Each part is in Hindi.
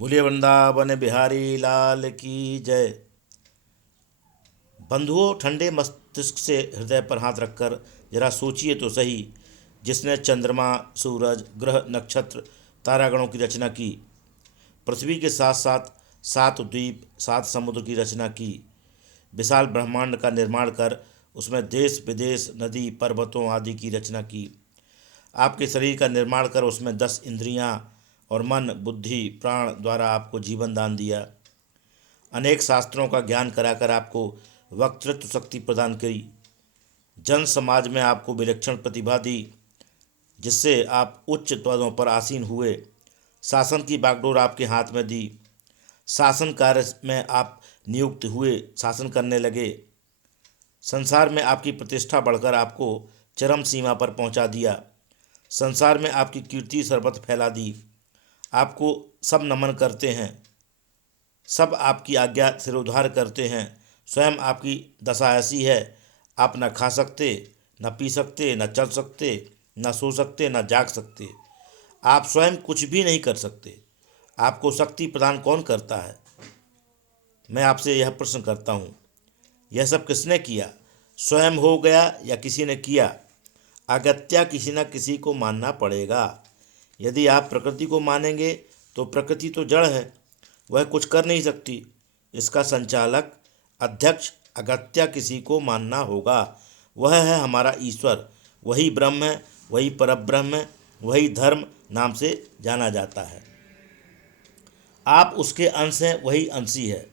बोलिए वृंदावन बिहारी लाल की जय। बंधुओं, ठंडे मस्तिष्क से हृदय पर हाथ रखकर जरा सोचिए तो सही, जिसने चंद्रमा, सूरज, ग्रह, नक्षत्र, तारागणों की रचना की, पृथ्वी के साथ साथ 7 द्वीप, 7 समुद्र की रचना की, विशाल ब्रह्मांड का निर्माण कर उसमें देश विदेश, नदी, पर्वतों आदि की रचना की, आपके शरीर का निर्माण कर उसमें 10 इंद्रियां और मन, बुद्धि, प्राण द्वारा आपको जीवन दान दिया, अनेक शास्त्रों का ज्ञान कराकर आपको वक्तृत्व शक्ति प्रदान करी, जन समाज में आपको विलक्षण प्रतिभा दी, जिससे आप उच्च पदों पर आसीन हुए, शासन की बागडोर आपके हाथ में दी, शासन कार्य में आप नियुक्त हुए, शासन करने लगे, संसार में आपकी प्रतिष्ठा बढ़कर आपको चरम सीमा पर पहुंचा दिया, संसार में आपकी कीर्ति सर्वत्र फैला दी, आपको सब नमन करते हैं, सब आपकी आज्ञा सिरोधार करते हैं। स्वयं आपकी दशा ऐसी है, आप न खा सकते, न पी सकते, न चल सकते, न सो सकते, न जाग सकते, आप स्वयं कुछ भी नहीं कर सकते। आपको शक्ति प्रदान कौन करता है? मैं आपसे यह प्रश्न करता हूँ, यह सब किसने किया? स्वयं हो गया या किसी ने किया? अगत्या किसी न किसी को मानना पड़ेगा। यदि आप प्रकृति को मानेंगे तो प्रकृति तो जड़ है, वह कुछ कर नहीं सकती। इसका संचालक, अध्यक्ष, अगत्या किसी को मानना होगा। वह है हमारा ईश्वर, वही ब्रह्म है, वही परब्रह्म है, वही धर्म नाम से जाना जाता है। आप उसके अंश हैं, वही अंशी है।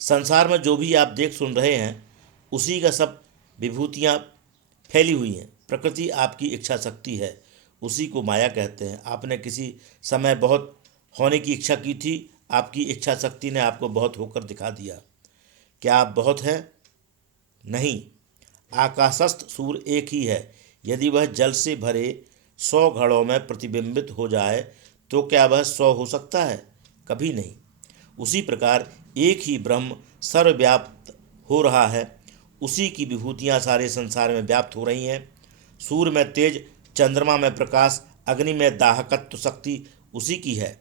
संसार में जो भी आप देख सुन रहे हैं, उसी का सब विभूतियाँ फैली हुई हैं। प्रकृति आपकी इच्छा शक्ति है, उसी को माया कहते हैं। आपने किसी समय बहुत होने की इच्छा की थी, आपकी इच्छा शक्ति ने आपको बहुत होकर दिखा दिया। क्या आप बहुत हैं? नहीं। आकाशस्थ सूर्य एक ही है। यदि वह जल से भरे 100 घड़ों में प्रतिबिंबित हो जाए तो क्या वह 100 हो सकता है? कभी नहीं। उसी प्रकार एक ही ब्रह्म सर्वव्याप्त हो रहा है, उसी की विभूतियाँ सारे संसार में व्याप्त हो रही हैं। सूर्य में तेज, चंद्रमा में प्रकाश, अग्नि में दाहकत्व शक्ति उसी की है।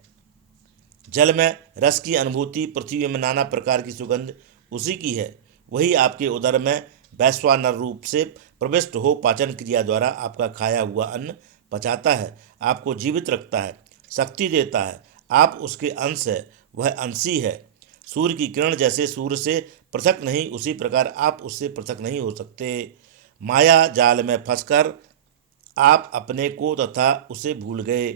जल में रस की अनुभूति, पृथ्वी में नाना प्रकार की सुगंध उसी की है। वही आपके उदर में वैश्वानर रूप से प्रविष्ट हो पाचन क्रिया द्वारा आपका खाया हुआ अन्न पचाता है, आपको जीवित रखता है, शक्ति देता है। आप उसके अंश है, वह अंशी है। सूर्य की किरण जैसे सूर्य से पृथक नहीं, उसी प्रकार आप उससे पृथक नहीं हो सकते। माया जाल में फंसकर आप अपने को तथा उसे भूल गए।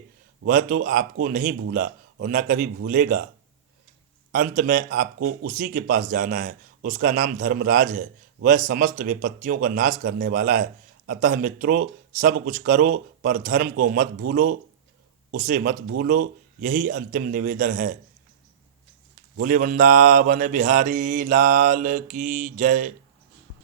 वह तो आपको नहीं भूला और न कभी भूलेगा। अंत में आपको उसी के पास जाना है। उसका नाम धर्मराज है। वह समस्त विपत्तियों का नाश करने वाला है। अतः मित्रों, सब कुछ करो पर धर्म को मत भूलो, उसे मत भूलो। यही अंतिम निवेदन है। बोले वृंदावन बिहारी लाल की जय।